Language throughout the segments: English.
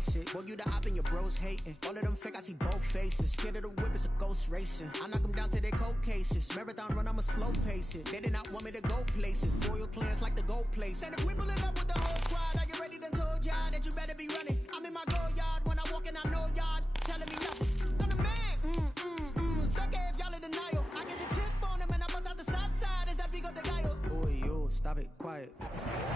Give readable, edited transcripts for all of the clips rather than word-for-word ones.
face it. Boy, you the op and your bros hating. All of them fake, I see both faces. Scared of the whip, it's a ghost racing. I knock them down to their cold cases. Marathon run, I'ma slow pace it. They did not want me to go places. Foil plans like the gold place. And if we pulling up with the whole squad, are you ready? Done told y'all that you better be running. I'm in my go yard when I walk in, I know y'all telling me nothing. I'm the man. Suck it if y'all in denial. I get the chip on them and I bust out the south side. Is that Vigo de Gallo? Boy, yo, stop it, quiet.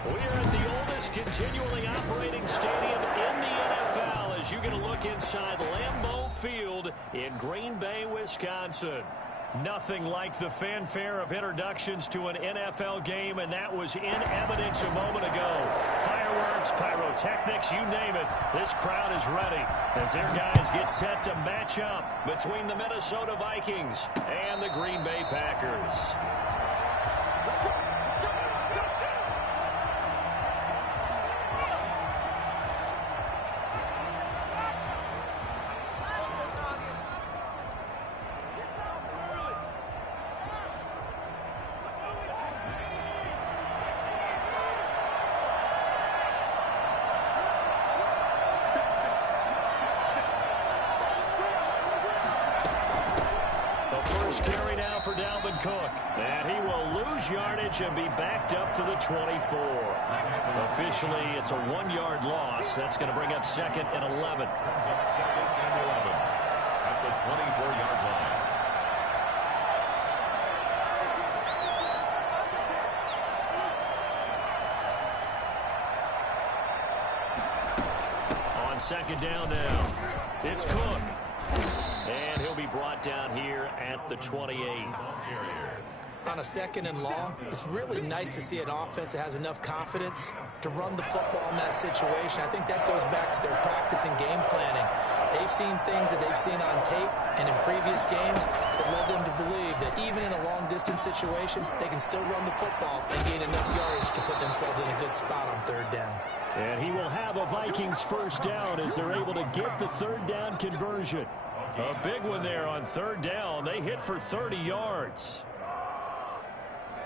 We are at the oldest continually operating stadium in the NFL as you get a look inside Lambeau Field in Green Bay, Wisconsin. Nothing like the fanfare of introductions to an NFL game, and that was in evidence a moment ago. Fireworks, pyrotechnics, you name it. This crowd is ready as their guys get set to match up between the Minnesota Vikings and the Green Bay Packers. Carry now for Dalvin Cook. And he will lose yardage and be backed up to the 24. Officially, it's a 1-yard loss. That's going to bring up 2nd and 11. Second and 11 at the 24-yard line. On second down now, it's Cook. And he'll be brought down here at the 28. On a 2nd and long, it's really nice to see an offense that has enough confidence to run the football in that situation. I think that goes back to their practice and game planning. They've seen things that they've seen on tape and in previous games that led them to believe that even in a long-distance situation, they can still run the football and gain enough yardage to put themselves in a good spot on 3rd down. And he will have a Vikings first down as they're able to get the 3rd down conversion. A big one there on 3rd down. They hit for 30 yards.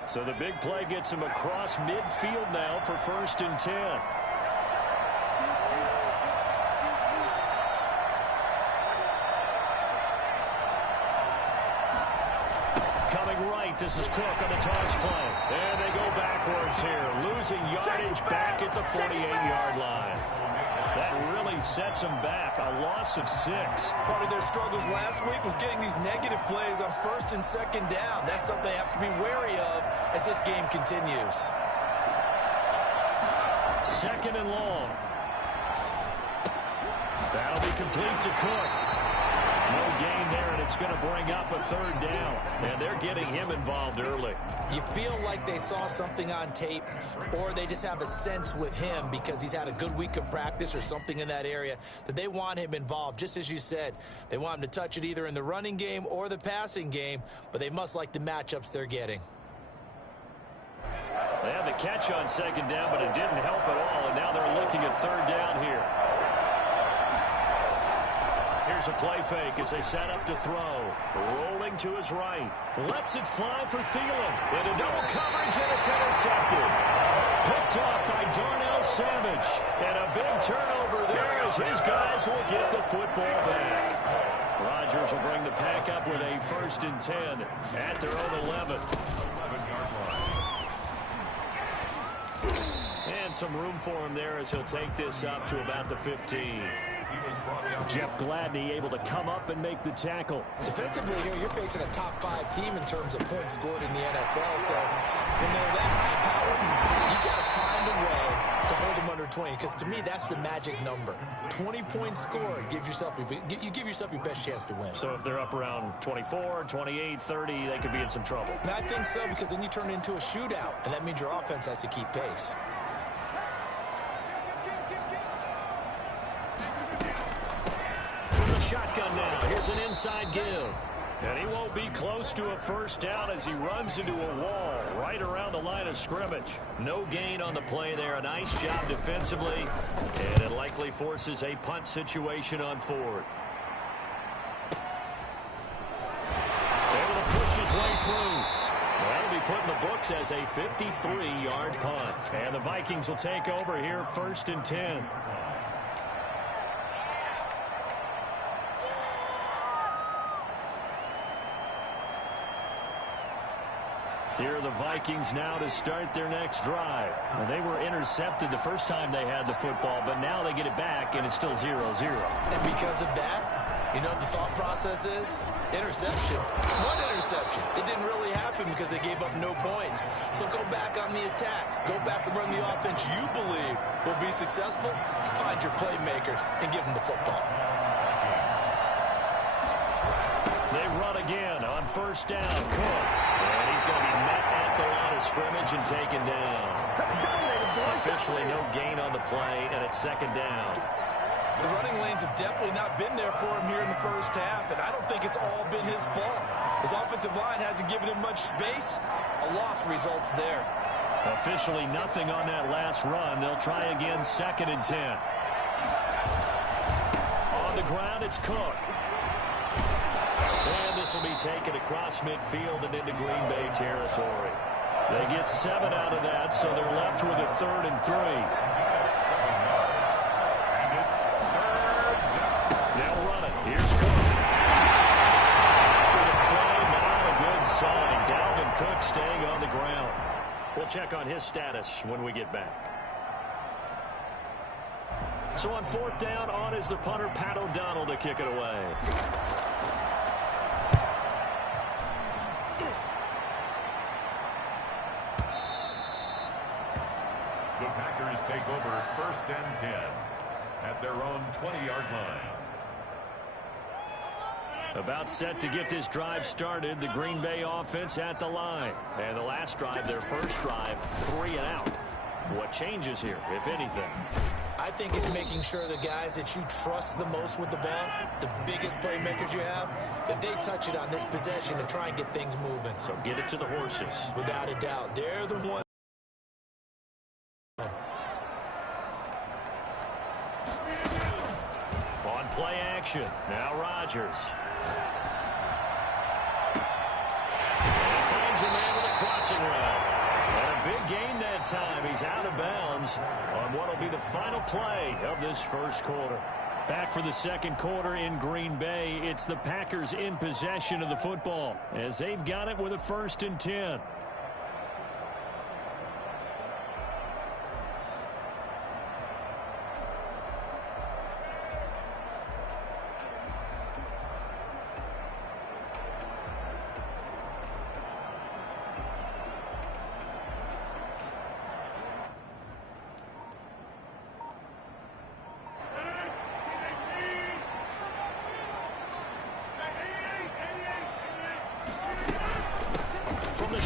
So the big play gets him across midfield now for 1st and 10. Coming right, this is Cook on the toss play. And they go backwards here, losing yardage back at the 48-yard line. That really sets them back, a loss of 6. Part of their struggles last week was getting these negative plays on 1st and 2nd down. That's something they have to be wary of as this game continues. 2nd and long. That'll be complete to Cook. No gain there, and it's going to bring up a 3rd down. And they're getting him involved early. You feel like they saw something on tape, or they just have a sense with him because he's had a good week of practice or something in that area that they want him involved. Just as you said, they want him to touch it either in the running game or the passing game, but they must like the matchups they're getting. They had the catch on 2nd down, but it didn't help at all, and now they're looking at 3rd down here. Here's a play fake as they set up to throw. Rolling to his right. Lets it fly for Thielen. Into double coverage, and it's intercepted. Picked up by Darnell Savage. And a big turnover there as his guys will get the football back. Rodgers will bring the pack up with a 1st and 10 at their own 11. And some room for him there as he'll take this up to about the 15. Jeff Gladney able to come up and make the tackle. Defensively here, you're facing a top 5 team in terms of points scored in the NFL. So when they're that high-powered, you got to find a way to hold them under 20. Because to me, that's the magic number. 20 points scored gives yourself you give yourself your best chance to win. So if they're up around 24, 28, 30, they could be in some trouble. And I think so, because then you turn it into a shootout, and that means your offense has to keep pace. Shotgun now. Here's an inside give. And he won't be close to a first down as he runs into a wall right around the line of scrimmage. No gain on the play there. A nice job defensively. And it likely forces a punt situation on 4th. Able to push his way through. That'll be put in the books as a 53-yard punt. And the Vikings will take over here 1st and 10. Here are the Vikings now to start their next drive. Well, they were intercepted the first time they had the football, but now they get it back, and it's still 0-0. And because of that, you know what the thought process is? Interception. One interception. It didn't really happen because they gave up no points. So go back on the attack. Go back and run the offense you believe will be successful. Find your playmakers and give them the football. They run again on first down. Cook. And he's going to be met at the line of scrimmage and taken down. Officially no gain on the play, and it's second down. The running lanes have definitely not been there for him here in the first half, and I don't think it's all been his fault. His offensive line hasn't given him much space. A loss results there. Officially nothing on that last run. They'll try again, 2nd and 10. On the ground, it's Cook. And this will be taken across midfield and into Green Bay territory. They get 7 out of that, so they're left with a 3rd and 3. They'll run it. Here's Cook. After the play, not a good sign. Dalvin Cook staying on the ground. We'll check on his status when we get back. So on 4th down, on is the punter, Pat O'Donnell, to kick it away. The Packers take over 1st and 10 at their own 20-yard line. About set to get this drive started. The Green Bay offense at the line. And the last drive, their first drive, 3 and out. What changes here, if anything? I think it's making sure the guys that you trust the most with the ball, the biggest playmakers you have, that they touch it on this possession and try and get things moving. So get it to the horses. Without a doubt. They're the ones. On play action. Now Rodgers. And he finds a man with a crossing route. And a big gain that time. He's out of bounds on what will be the final play of this first quarter. Back for the second quarter in Green Bay. It's the Packers in possession of the football as they've got it with a 1st and 10.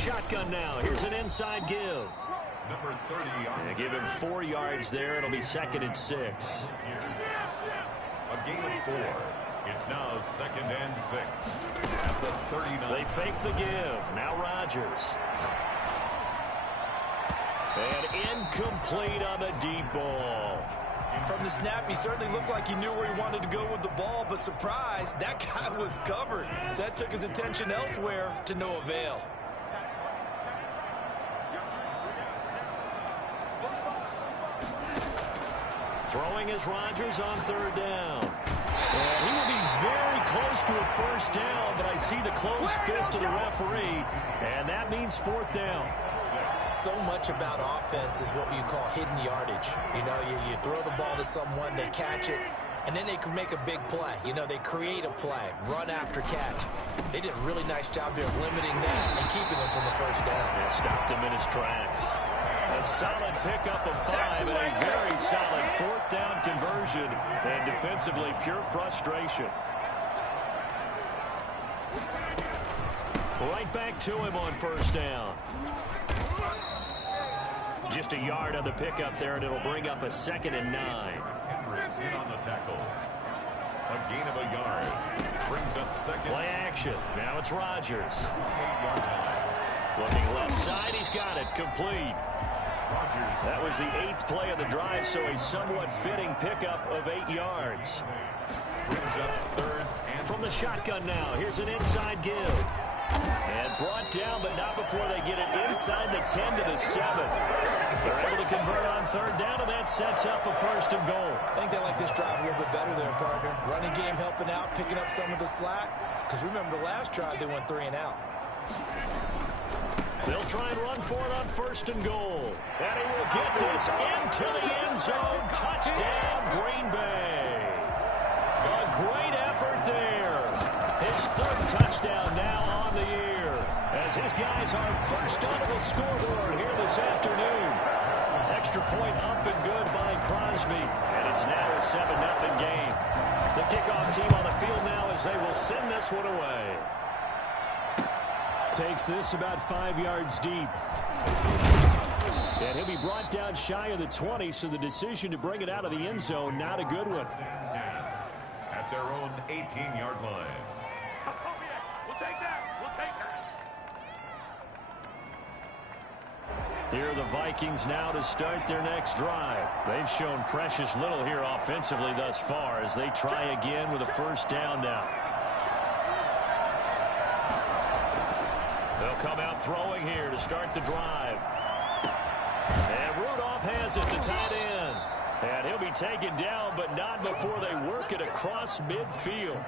Shotgun now. Here's an inside give. Number 30. And give him 4 yards there. It'll be 2nd and 6. A gain of 4. It's now 2nd and 6. At the 39. They fake the give. Now Rodgers. And incomplete on the deep ball. From the snap, he certainly looked like he knew where he wanted to go with the ball, but surprise, that guy was covered. So that took his attention elsewhere to no avail. Throwing is Rodgers on 3rd down. And he will be very close to a 1st down, but I see the closed fist of the referee, and that means 4th down. So much about offense is what you call hidden yardage. You know, you throw the ball to someone, they catch it, and then they can make a big play. You know, they create a play, run after catch. They did a really nice job there of limiting that and keeping him from the 1st down. And stopped him in his tracks. A solid pickup of 5 and a very solid 4th down conversion, and defensively pure frustration. Right back to him on 1st down. Just a yard on the pickup there, and it'll bring up a 2nd and 9. Hendricks in on the tackle. A gain of a yard. Brings up 2nd. Play action. Now it's Rodgers. 8-yard line. Looking left side. He's got it. Complete. That was the 8th play of the drive, so a somewhat fitting pickup of 8 yards. Brings up 3rd and from the shotgun now. Here's an inside give. And brought down, but not before they get it inside the 10 to the 7. They're able to convert on 3rd down, and that sets up a 1st and goal. I think they like this drive a little bit better there, partner. Running game helping out, picking up some of the slack. Because remember the last drive, they went 3 and out. They'll try and run for it on 1st and goal. And he will get this into the end zone. Touchdown, Green Bay. A great effort there. His 3rd touchdown now on the year, as his guys are first onto the scoreboard here this afternoon. Extra point up and good by Crosby, and it's now a 7-0 game. The kickoff team on the field now as they will send this one away. Takes this about 5 yards deep. And he'll be brought down shy of the 20, so the decision to bring it out of the end zone, not a good one. At their own 18-yard line. We'll take that. We'll take that. Here are the Vikings now to start their next drive. They've shown precious little here offensively thus far as they try again with a 1st down now. They'll come out throwing here to start the drive. And Rudolph has it, the tight end. And he'll be taken down, but not before they work it across midfield.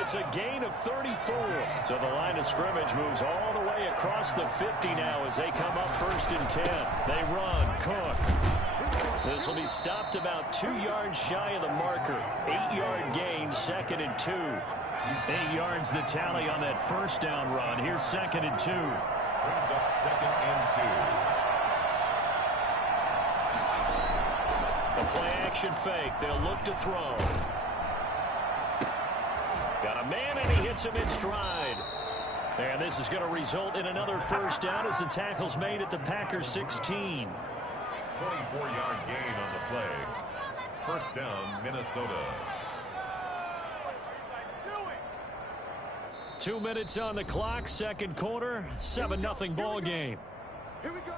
It's a gain of 34. So the line of scrimmage moves all the way across the 50 now as they come up 1st and 10. They run. Cook. This will be stopped about 2 yards shy of the marker. 8-yard gain, 2nd and 2. 8 yards the tally on that 1st down run. Here's 2nd and 2. Brings up 2nd and 2. A play-action fake. They'll look to throw. Got a man, and he hits him in stride. And this is going to result in another 1st down as the tackle's made at the Packers 16. 24-yard gain on the play. 1st down, Minnesota. 2 minutes on the clock, 2nd quarter, 7-0 ball game. Here we go.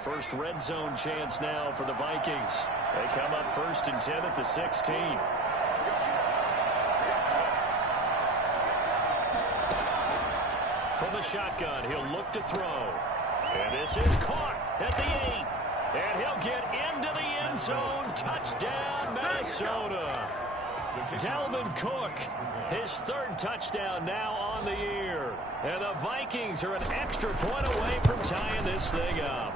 First red zone chance now for the Vikings. They come up 1st and 10 at the 16. From the shotgun, he'll look to throw. And this is caught at the 8. And he'll get into the end zone. Touchdown, Minnesota. Dalvin Cook, his 3rd touchdown now on the year. And the Vikings are an extra point away from tying this thing up.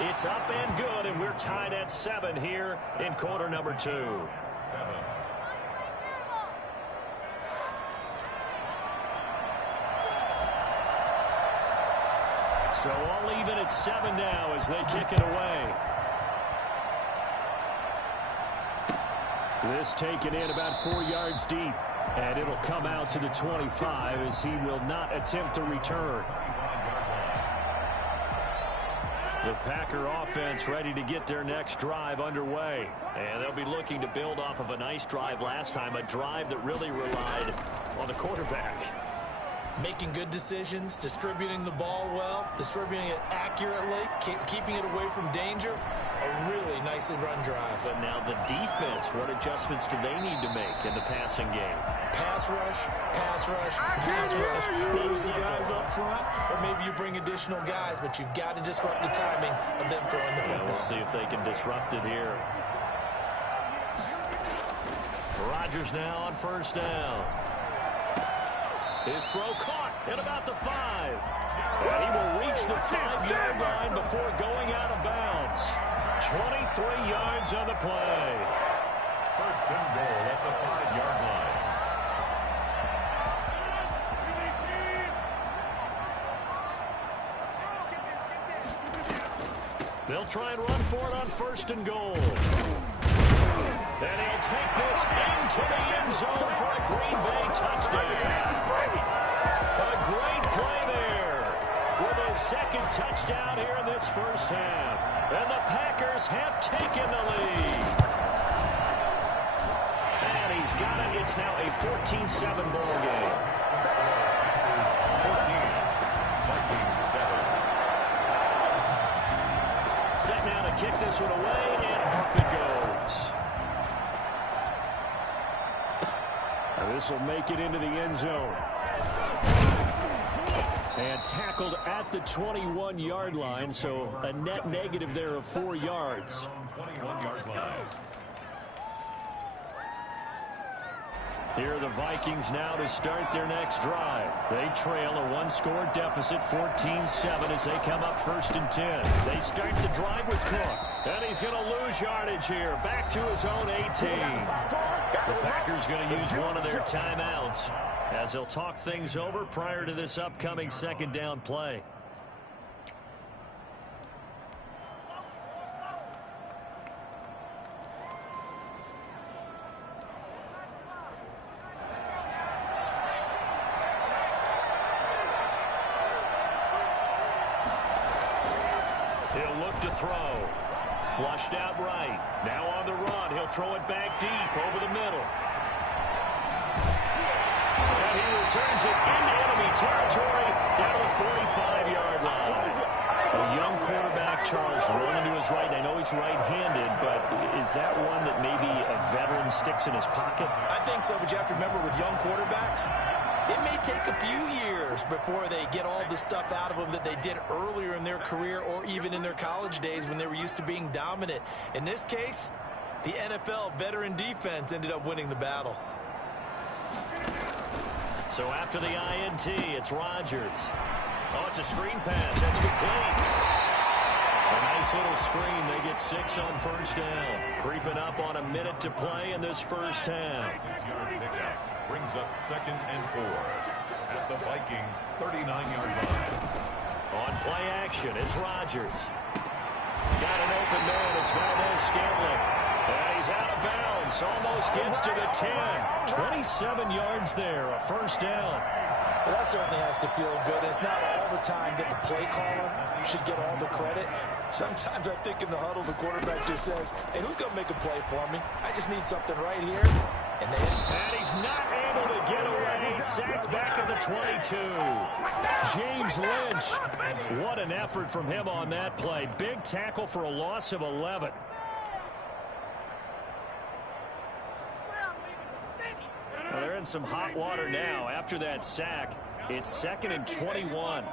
It's up and good, and we're tied at 7 here in quarter number 2. 7. So all even at 7 now as they kick it away. This taken in about 4 yards deep, and it'll come out to the 25 as he will not attempt to return. The Packer offense ready to get their next drive underway. And they'll be looking to build off of a nice drive last time, a drive that really relied on the quarterback. Making good decisions, distributing the ball well, distributing it accurately, keeping it away from danger. A really nicely run drive. But now the defense, what adjustments do they need to make in the passing game? Pass rush, pass rush, pass rush. Maybe the guys up front, or maybe you bring additional guys, but you've got to disrupt the timing of them throwing the football. We'll see if they can disrupt it here. Rodgers now on 1st down. His throw caught at about the 5. And he will reach the 5-yard line before going out of bounds. 23 yards on the play. 1st and goal at the 5-yard line. They'll try and run for it on 1st and goal. And he'll take this into the end zone for a Green Bay touchdown. A great play there with his 2nd touchdown here in this 1st half. And the Packers have taken the lead. And he's got it. It's now a 14-7 ball game. Packers 14, Vikings 7. Set now to kick this one away, and off it goes. This will make it into the end zone. And tackled at the 21-yard line, so a net negative there of 4 yards. 21-yard line. Here are the Vikings now to start their next drive. They trail a one-score deficit, 14-7, as they come up 1st and 10. They start the drive with Cook. And he's going to lose yardage here. Back to his own 18. The Packers going to use one of their timeouts as they'll talk things over prior to this upcoming second down play. He'll look to throw. Flushed out right. Now on the run. He'll throw it back deep over the middle. And he returns it into enemy territory down to the 45-yard line. A young quarterback, Charles, rolling to his right. I know he's right-handed, but is that one that maybe a veteran sticks in his pocket? I think so, but you have to remember with young quarterbacks, it may take a few years before they get all the stuff out of them that they did earlier in their career or even in their college days when they were used to being dominant. In this case, the NFL veteran defense ended up winning the battle. So after the INT, it's Rodgers. Oh, it's a screen pass. That's complete. A nice little screen. They get 6 on 1st down. Creeping up on a minute to play in this first half. Brings up 2nd and 4 at the Vikings 39-yard line. On play action, it's Rodgers. Got an open man. It's Valdes-Scantling. And he's out of bounds. Almost gets to the 10. 27 yards there, a 1st down. Well, that certainly has to feel good. It's not all the time that the play caller should get all the credit. Sometimes I think in the huddle, the quarterback just says, hey, who's going to make a play for me? I just need something right here. And he's not able to get away. Sacked back at the 22. James Lynch. What an effort from him on that play. Big tackle for a loss of 11. Well, they're in some hot water now. After that sack, it's 2nd and 21.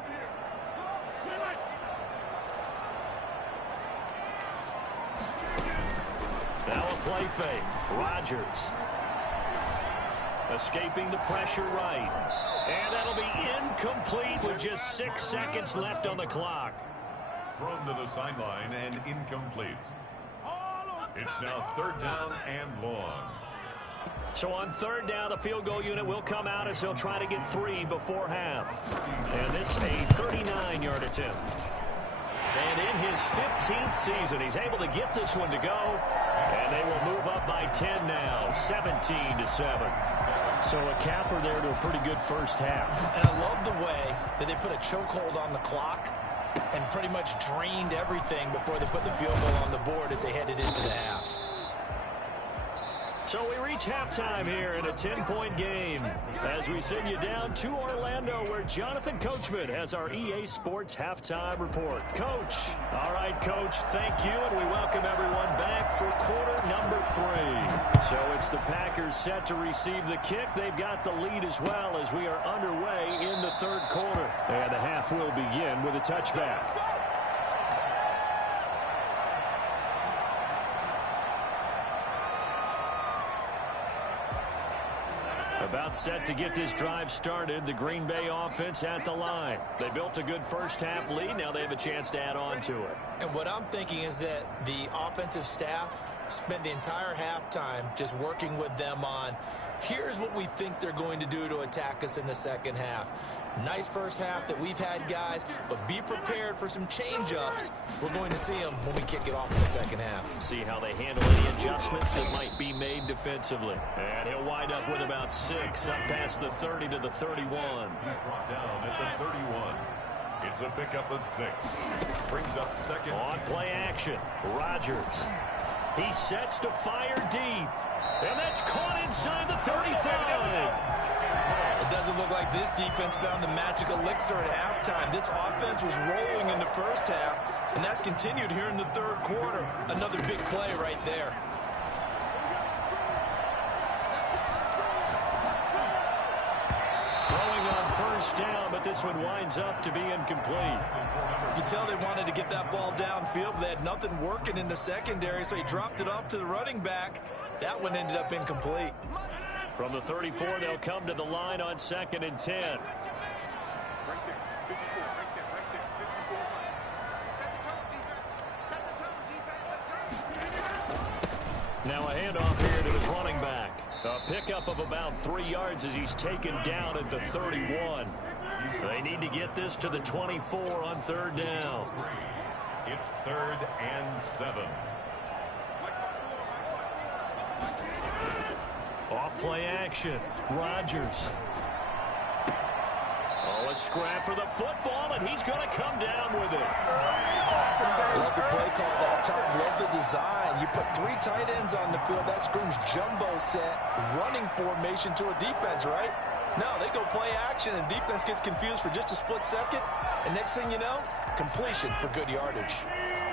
Now a play fake. Rodgers. Escaping the pressure right. And that'll be incomplete with just 6 seconds left on the clock. Thrown to the sideline and incomplete. It's now 3rd down and long. So on 3rd down, the field goal unit will come out as they'll try to get 3 before half. And this a 39-yard attempt. And in his 15th season, he's able to get this one to go. And they will move up by 10 now, 17-7. So a capper there to a pretty good first half. And I love the way that they put a chokehold on the clock and pretty much drained everything before they put the field goal on the board as they headed into the half. So we reach halftime here in a 10-point game as we send you down to Orlando where Jonathan Coachman has our EA Sports Halftime Report. Coach. All right, Coach, thank you, and we welcome everyone back for quarter number 3. So it's the Packers set to receive the kick. They've got the lead as well as we are underway in the 3rd quarter. And the half will begin with a touchback. About set to get this drive started, the Green Bay offense at the line. They built a good first half lead. Now they have a chance to add on to it. And what I'm thinking is that the offensive staff spent the entire halftime just working with them on, here's what we think they're going to do to attack us in the second half. Nice first half that we've had, guys, but be prepared for some change-ups. We're going to see them when we kick it off in the second half. See how they handle any adjustments that might be made defensively. And he'll wind up with about 6 up past the 30 to the 31. He's brought down at the 31. It's a pickup of 6. Brings up 2nd. On play action, Rodgers. He sets to fire deep. And that's caught inside the 35. It doesn't look like this defense found the magic elixir at halftime. This offense was rolling in the first half, and that's continued here in the 3rd quarter. Another big play right there. Throwing on 1st down, but this one winds up to be incomplete. You can tell they wanted to get that ball downfield, but they had nothing working in the secondary, so he dropped it off to the running back. That one ended up incomplete. From the 34, they'll come to the line on 2nd and 10. Right there. 54. Right there. 54. Set the tone, defense. Set the tone, defense. Let's go. Now a handoff here to his running back. A pickup of about 3 yards as he's taken down at the 31. They need to get this to the 24 on 3rd down. It's 3rd and 7. Off play action. Rodgers. Oh, a scrap for the football, and he's going to come down with it. Love the play call that time. Love the design. You put 3 tight ends on the field. That screams jumbo set, running formation to a defense, right? No, they go play action, and defense gets confused for just a split second. And next thing you know, completion for good yardage.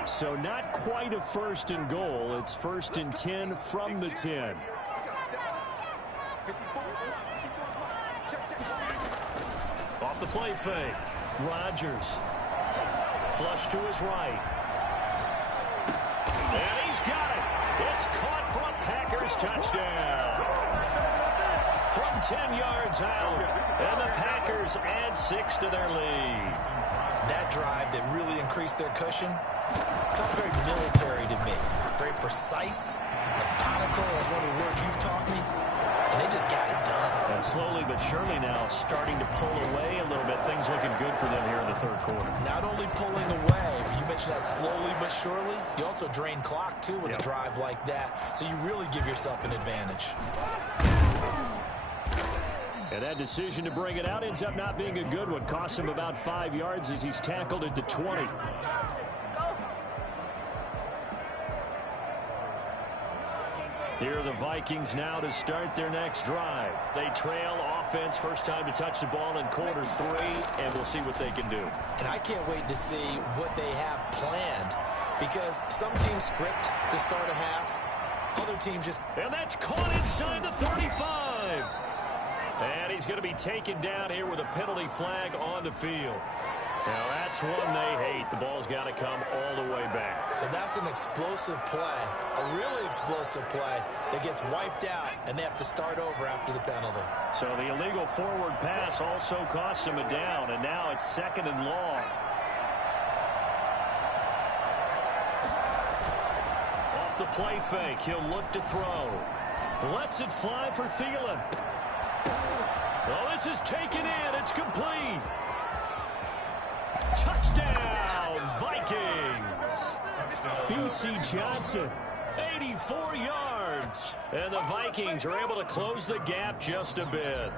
So not quite a 1st and goal. It's 1st and 10 from the 10. Off the play fake. Rodgers. Flush to his right. And he's got it. It's caught for a Packers touchdown. From 10 yards out. And the Packers add 6 to their lead. That drive that really increased their cushion felt very military to me. Very precise, methodical. That's one of the words you've taught me. And they just got it done. And slowly but surely now starting to pull away a little bit. Things looking good for them here in the 3rd quarter. Not only pulling away, but you mentioned that slowly but surely. You also drain clock, too, with a drive like that. So you really give yourself an advantage. And that decision to bring it out ends up not being a good one. Costs him about 5 yards as he's tackled at the 20. Here are the Vikings now to start their next drive. They trail offense, first time to touch the ball in quarter 3, and we'll see what they can do. And I can't wait to see what they have planned, because some teams script to start a half, other teams just... And that's caught inside the 35. And he's going to be taken down here with a penalty flag on the field. Now that's one they hate. The ball's got to come all the way back. So that's an explosive play, a really explosive play that gets wiped out, and they have to start over after the penalty. So the illegal forward pass also costs him a down, and now it's 2nd and long. Off the play fake, he'll look to throw. Lets it fly for Thielen. Oh, this is taken in. It's complete. Touchdown, Vikings. B.C. Johnson, 84 yards. And the Vikings are able to close the gap just a bit.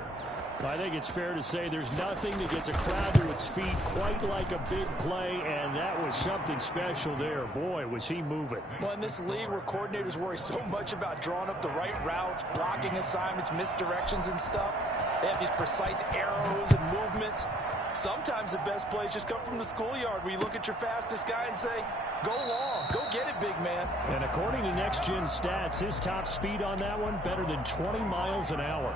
I think it's fair to say there's nothing that gets a crowd to its feet quite like a big play, and that was something special there. Boy, was he moving. Well, in this league where coordinators worry so much about drawing up the right routes, blocking assignments, misdirections and stuff, they have these precise arrows and movements. Sometimes the best plays just come from the schoolyard where you look at your fastest guy and say, go long, go get it, big man. And according to Next Gen Stats, his top speed on that one, better than 20 miles an hour.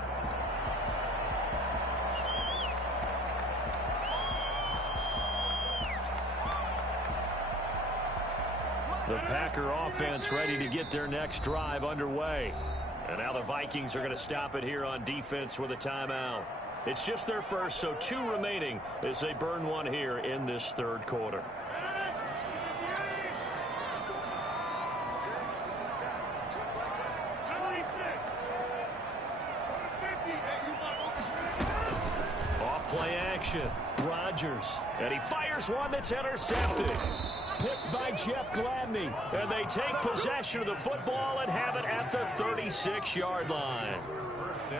The Packer offense ready to get their next drive underway. And now the Vikings are going to stop it here on defense with a timeout. It's just their first, so 2 remaining as they burn one here in this 3rd quarter. Off play action. Rodgers. And he fires one that's intercepted. Picked by Jeff Gladney. And they take possession of the football and have it at the 36-yard line.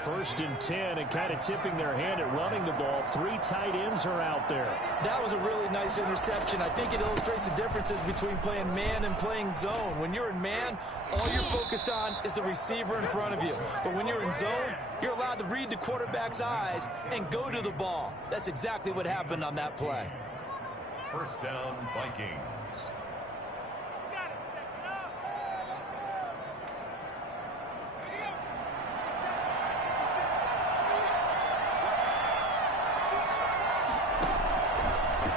1st and 10, and kind of tipping their hand at running the ball. 3 tight ends are out there. That was a really nice interception. I think it illustrates the differences between playing man and playing zone. When you're in man, all you're focused on is the receiver in front of you. But when you're in zone, you're allowed to read the quarterback's eyes and go to the ball. That's exactly what happened on that play. 1st down, Vikings.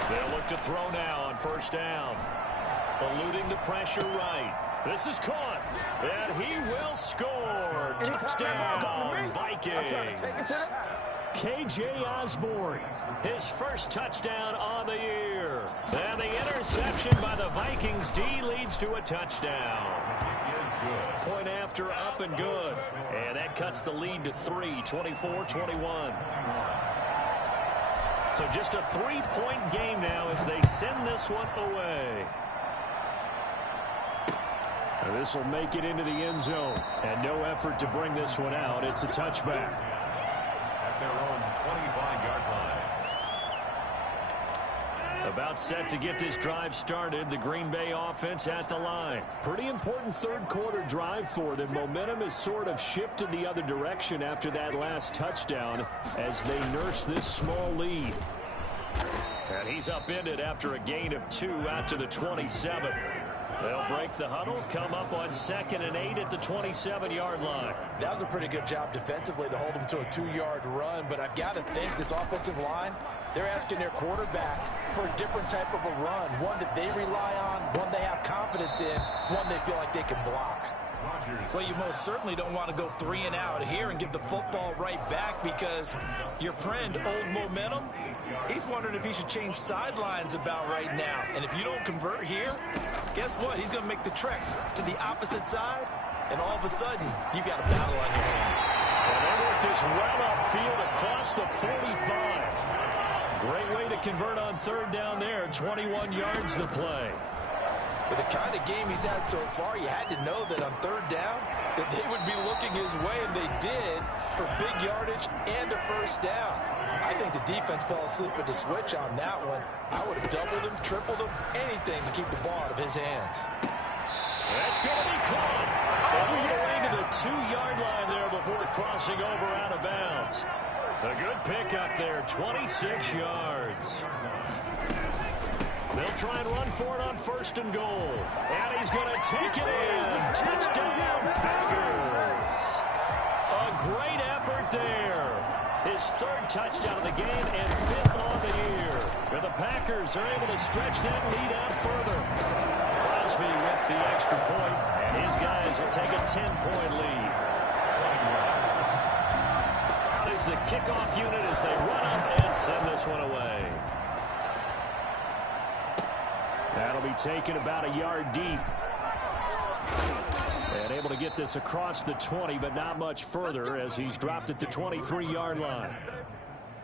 They'll look to throw now on 1st down. Eluding the pressure right. This is caught, and he will score. Touchdown, Vikings. K.J. Osborne, his first touchdown on the year. And the interception by the Vikings D leads to a touchdown. Point after, up and good. And that cuts the lead to 3, 24-21. So just a 3-point game now as they send this one away. And this will make it into the end zone. And no effort to bring this one out. It's a touchback. At their own 25-yard line. About set to get this drive started. The Green Bay offense at the line. Pretty important third quarter drive for them. Momentum has sort of shifted the other direction after that last touchdown as they nurse this small lead. And he's upended after a gain of 2 out to the 27. They'll break the huddle, come up on 2nd and 8 at the 27-yard line. That was a pretty good job defensively to hold them to a 2-yard run, but I've got to think this offensive line, they're asking their quarterback for a different type of a run, one that they rely on, one they have confidence in, one they feel like they can block. Well, you most certainly don't want to go 3 and out here and give the football right back because your friend, Old Momentum, he's wondering if he should change sidelines about right now. And if you don't convert here, guess what? He's going to make the trek to the opposite side, and all of a sudden, you've got a battle on your hands. Well, they work this well upfield across the 45. Great way to convert on 3rd down there. 21 yards to play. With the kind of game he's had so far, you had to know that on 3rd down that they would be looking his way, and they did, for big yardage and a first down. I think the defense fell asleep with the switch on that one. I would have doubled him, tripled him, anything to keep the ball out of his hands. That's going to be caught. All the way to the 2-yard line there before crossing over out of bounds. A good pickup there, 26 yards. They'll try and run for it on 1st and goal. And he's going to take it in. Touchdown, Packers. A great effort there. His 3rd touchdown of the game and 5th on the year. And the Packers are able to stretch that lead out further. Crosby with the extra point, and his guys will take a 10-point lead. Out is the kickoff unit as they run up and send this one away. That'll be taken about a yard deep. And able to get this across the 20, but not much further as he's dropped at the 23-yard line.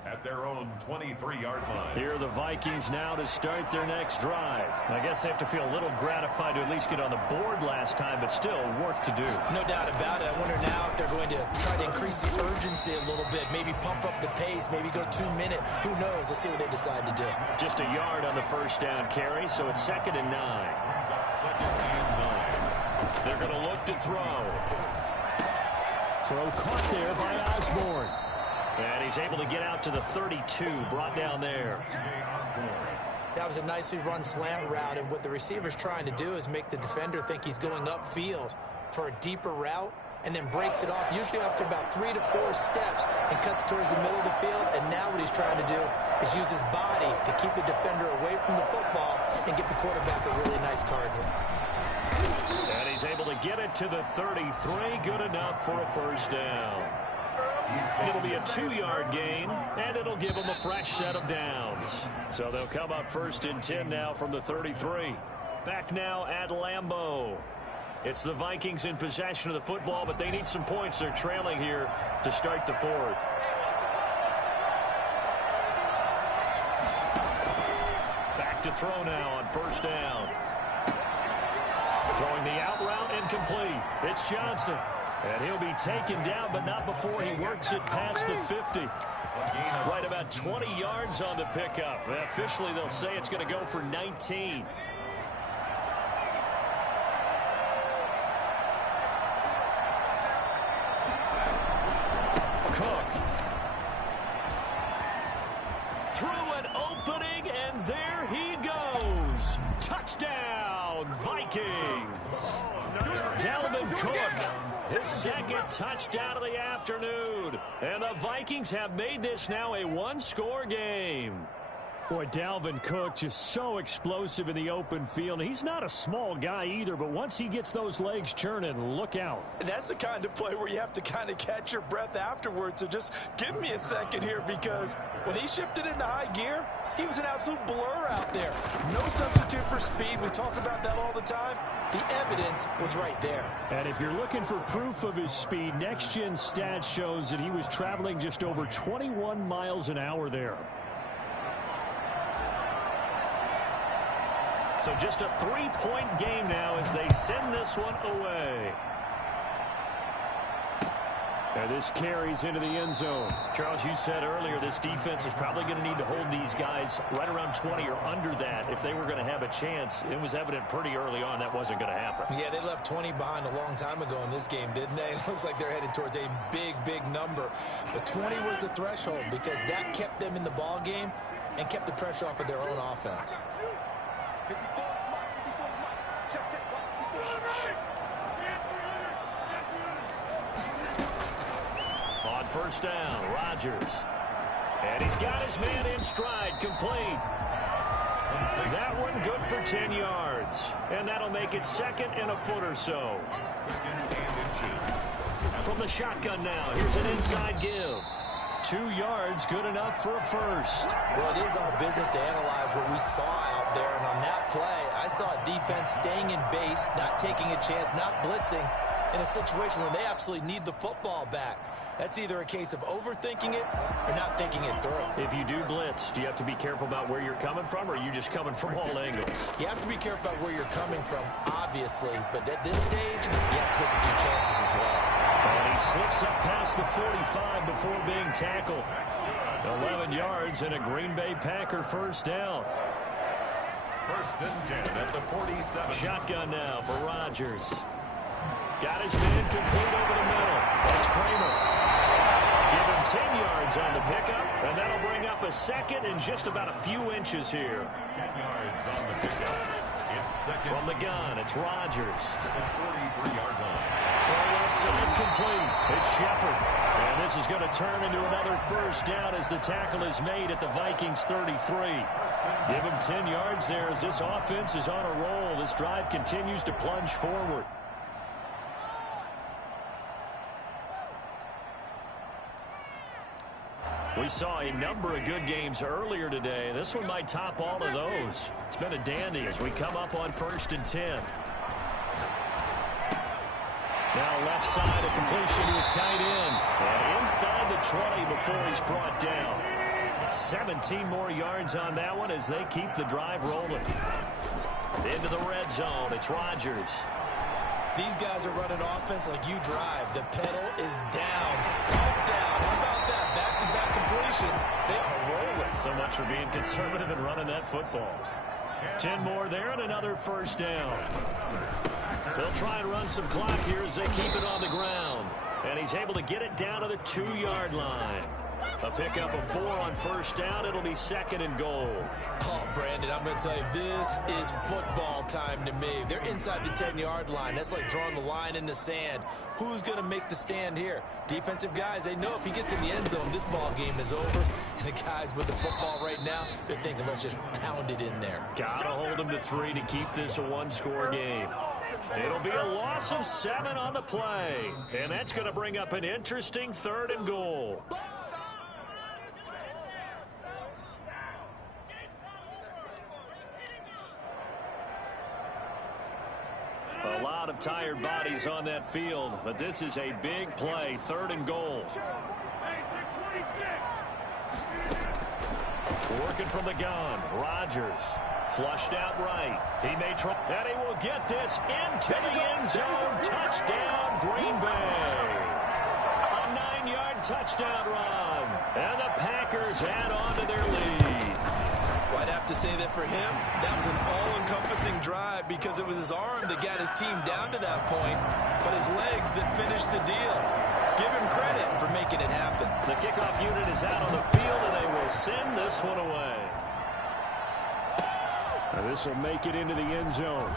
At their own 23-yard line. Here are the Vikings now to start their next drive. I guess they have to feel a little gratified to at least get on the board last time, but still work to do. No doubt about it. I wonder now if they're going to try to increase the urgency a little bit, maybe pump up the pace, maybe go 2-minute. Who knows? Let's see what they decide to do. Just a yard on the first down carry, so it's 2nd and 9. They're going to look to throw. Throw caught there by Osborne. And he's able to get out to the 32, brought down there. That was a nicely run slant route, and what the receiver's trying to do is make the defender think he's going upfield for a deeper route, and then breaks it off, usually after about 3 to 4 steps, and cuts towards the middle of the field. And now what he's trying to do is use his body to keep the defender away from the football and give the quarterback a really nice target. And he's able to get it to the 33, good enough for a first down. It'll be a 2-yard gain, and it'll give them a fresh set of downs. So they'll come up 1st and 10 now from the 33. Back now at Lambeau. It's the Vikings in possession of the football, but they need some points. They're trailing here to start the 4th. Back to throw now on 1st down. Throwing the out route incomplete. It's Johnson. And he'll be taken down, but not before he works it past the 50. Right about 20 yards on the pickup. Officially, they'll say it's going to go for 19. Cook. Through an opening, and there he goes. Touchdown, Vikings. Dalvin Cook. His 2nd touchdown of the afternoon. And the Vikings have made this now a 1-score game. Boy, Dalvin Cook just so explosive in the open field. He's not a small guy either, but once he gets those legs churning, look out. And that's the kind of play where you have to kind of catch your breath afterwards. So just give me a second here, because when he shifted into high gear, he was an absolute blur out there. No substitute for speed. We talk about that all the time. The evidence was right there. And if you're looking for proof of his speed, Next Gen Stats shows that he was traveling just over 21 miles an hour there. So just a 3-point game now as they send this one away. And this carries into the end zone. Charles, you said earlier this defense is probably going to need to hold these guys right around 20 or under that if they were going to have a chance. It was evident pretty early on that wasn't going to happen. Yeah, they left 20 behind a long time ago in this game, didn't they? It looks like they're headed towards a big, big number. But 20 was the threshold because that kept them in the ball game and kept the pressure off of their own offense. On first down, Rodgers. And he's got his man in stride, complete. That one good for 10 yards. And that'll make it second and a foot or so. From the shotgun now, here's an inside give. 2 yards, good enough for a first. Well, it is our business to analyze what we saw out there. And on that play, I saw a defense staying in base, not taking a chance, not blitzing in a situation where they absolutely need the football back. That's either a case of overthinking it or not thinking it through. If you do blitz, do you have to be careful about where you're coming from, or are you just coming from all angles? You have to be careful about where you're coming from, obviously. But at this stage, you have to take a few chances as well. And he slips up past the 45 before being tackled. 11 yards and a Green Bay Packer first down. First and 10 at the 47. Shotgun now for Rodgers. Got his man complete over the middle. That's Kramer. Give him 10 yards on the pickup, and that'll bring up a second and just about a few inches here. 10 yards on the pickup. It's second. From the gun, it's Rodgers. The 43-yard line. Far left side complete. It's Shepard. And this is going to turn into another first down as the tackle is made at the Vikings 33. Give him 10 yards there as this offense is on a roll. This drive continues to plunge forward. We saw a number of good games earlier today. This one might top all of those. It's been a dandy as we come up on first and 10. Now left side, a completion to his tight end. And inside the 20 before he's brought down. 17 more yards on that one as they keep the drive rolling. Into the red zone, it's Rodgers. These guys are running offense like you drive. The pedal is down, stomped down. How about that? Back-to-back completions. They are rolling. So much for being conservative and running that football. 10 more there and another first down. They'll try and run some clock here as they keep it on the ground. And he's able to get it down to the 2-yard line. A pickup of 4 on first down. It'll be second and goal. Oh, Brandon, I'm going to tell you, this is football time to me. They're inside the 10-yard line. That's like drawing the line in the sand. Who's going to make the stand here? Defensive guys, they know if he gets in the end zone, this ball game is over. And the guys with the football right now, they're thinking, let's just pound it in there. Got to hold him to 3 to keep this a one-score game. It'll be a loss of 7 on the play. And that's going to bring up an interesting third and goal. A lot of tired bodies on that field, but this is a big play, third and goal. Working from the gun, Rodgers. Flushed out right. He may try, and he will get this into the end zone. Touchdown, Green Bay. A 9-yard touchdown run. And the Packers add on to their lead. Well, I'd have to say that for him, that was an all-encompassing drive because it was his arm that got his team down to that point, but his legs that finished the deal. Give him credit for making it happen. The kickoff unit is out on the field, and they will send this one away. And this will make it into the end zone.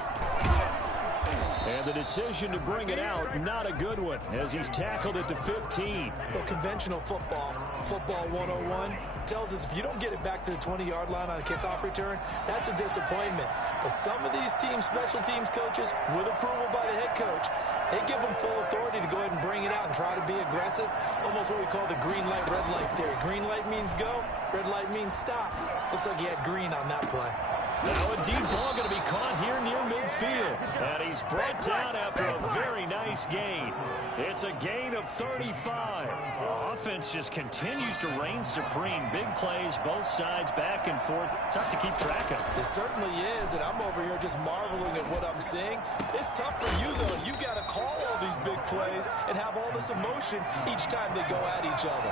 And the decision to bring it out, not a good one, as he's tackled at the 15. Well, conventional football 101, tells us if you don't get it back to the 20-yard line on a kickoff return, that's a disappointment. But some of these teams, special teams coaches, with approval by the head coach, they give them full authority to go ahead and bring it out and try to be aggressive, almost what we call the green light, red light theory. Green light means go, red light means stop. Looks like he had green on that play. Now a deep ball going to be caught here near midfield. And he's brought down after a very nice gain. It's a gain of 35. Offense just continues to reign supreme. Big plays, both sides, back and forth. Tough to keep track of. It certainly is, and I'm over here just marveling at what I'm seeing. It's tough for you, though. You got to call all these big plays and have all this emotion each time they go at each other.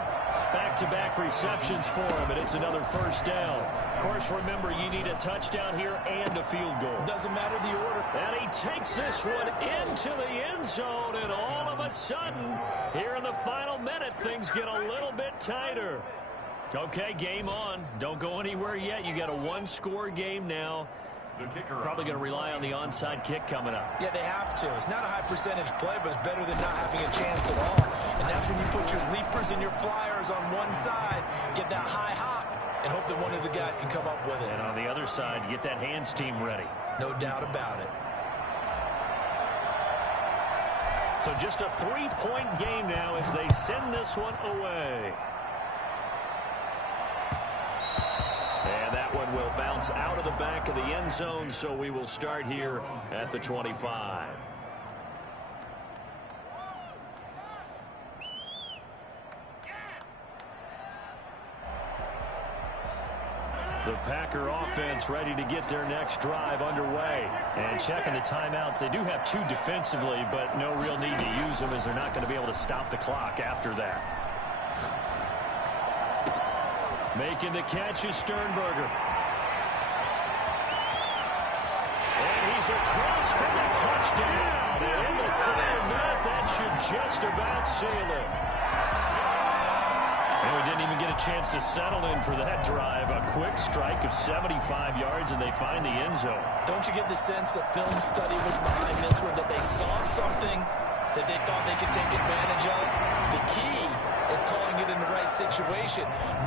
Back-to-back receptions for him, and it's another first down. Of course, remember, you need a touchdown here and a field goal. Doesn't matter the order. And he takes this one into the end zone, and all of a sudden, here in the final minute, things get a little bit tighter. Okay, game on. Don't go anywhere yet. You got a one-score game now. The kicker Probably going to rely on the onside kick coming up. Yeah, they have to. It's not a high percentage play, but it's better than not having a chance at all. And that's when you put your leapers and your flyers on one side, get that high hop, and hope that one of the guys can come up with it. And on the other side, get that hands team ready. No doubt about it. So just a 3-point game now as they send this one away. And that one will bounce out of the back of the end zone, so we will start here at the 25. The Packer offense ready to get their next drive underway. And checking the timeouts, they do have 2 defensively, but no real need to use them as they're not going to be able to stop the clock after that. Making the catch is Sternberger. And he's across for the touchdown. And in the final minute, that should just about seal it. And we didn't even get a chance to settle in for that drive. A quick strike of 75 yards, and they find the end zone. Don't you get the sense that film study was behind this one, that they saw something that they thought they could take advantage of? The key is calling it in the right situation,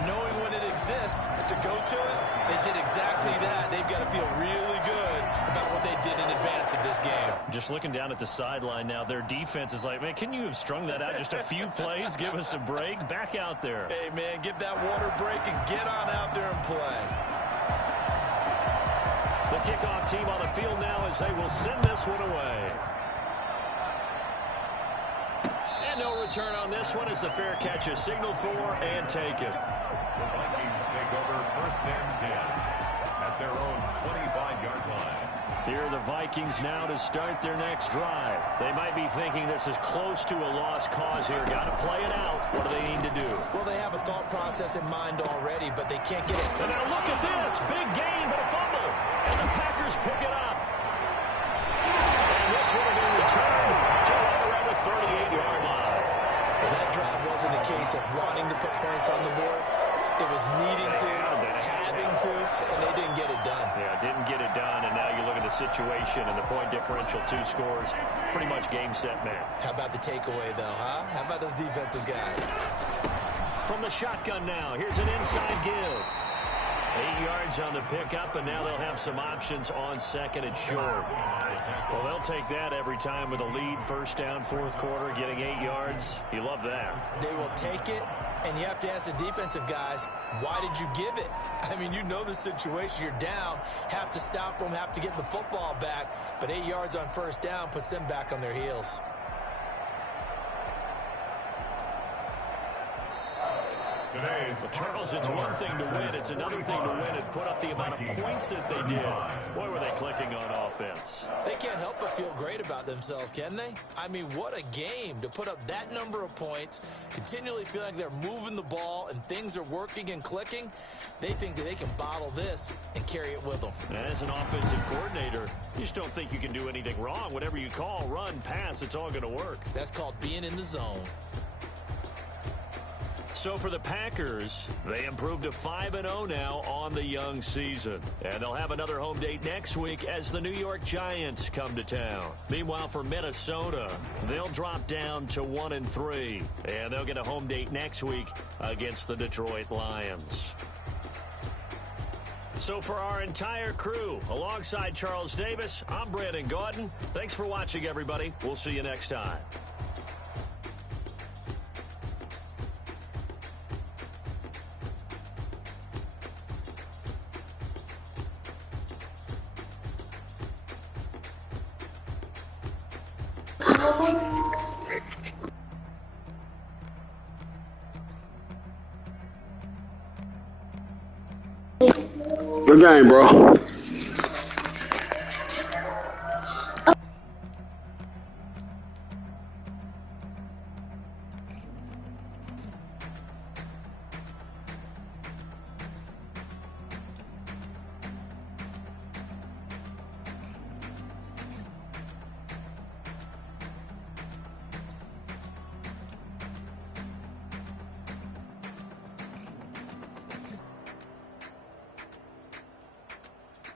knowing when it exists to go to it. They did exactly that. They've got to feel really good about what they did in advance of this game. Just looking down at the sideline now, their defense is like, man, can you have strung that out just a few plays? Give us a break. Back out there. Hey, man, give that water break and get on out there and play. The kickoff team on the field now as they will send this one away. And no return on this one as the fair catch is signaled for and taken. The Vikings take over first and 10 at their own 25-yard line. Here are the Vikings now to start their next drive. They might be thinking this is close to a lost cause here. Got to play it out. What do they need to do? Well, they have a thought process in mind already, but they can't get it. And now look at this. Big gain, but a fumble. And the Packers pick it up. And this one will be returned to right around the 38-yard line. Well, that drive wasn't a case of wanting to put points on the board. It was needing to, having to, and they didn't get it done. Yeah, didn't get it done, and now you look at the situation and the point differential, 2 scores, pretty much game, set, match. How about the takeaway, though, huh? How about those defensive guys? From the shotgun now, here's an inside give. 8 yards on the pickup, and now they'll have some options on second and short. Well, they'll take that every time with a lead, first down, fourth quarter, getting 8 yards. You love that. They will take it, and you have to ask the defensive guys, why did you give it? I mean, you know the situation. You're down, have to stop them, have to get the football back, but 8 yards on first down puts them back on their heels. Well, Charles, it's one thing to win. It's another thing to win and put up the amount of points that they did. Boy, were they clicking on offense. They can't help but feel great about themselves, can they? I mean, what a game to put up that number of points, continually feel like they're moving the ball and things are working and clicking. They think that they can bottle this and carry it with them. As an offensive coordinator, you just don't think you can do anything wrong. Whatever you call, run, pass, it's all going to work. That's called being in the zone. So for the Packers, they improved to 5-0 now on the young season. And they'll have another home date next week as the New York Giants come to town. Meanwhile, for Minnesota, they'll drop down to 1-3. And they'll get a home date next week against the Detroit Lions. So for our entire crew, alongside Charles Davis, I'm Brandon Gaudin. Thanks for watching, everybody. We'll see you next time. Good game, bro.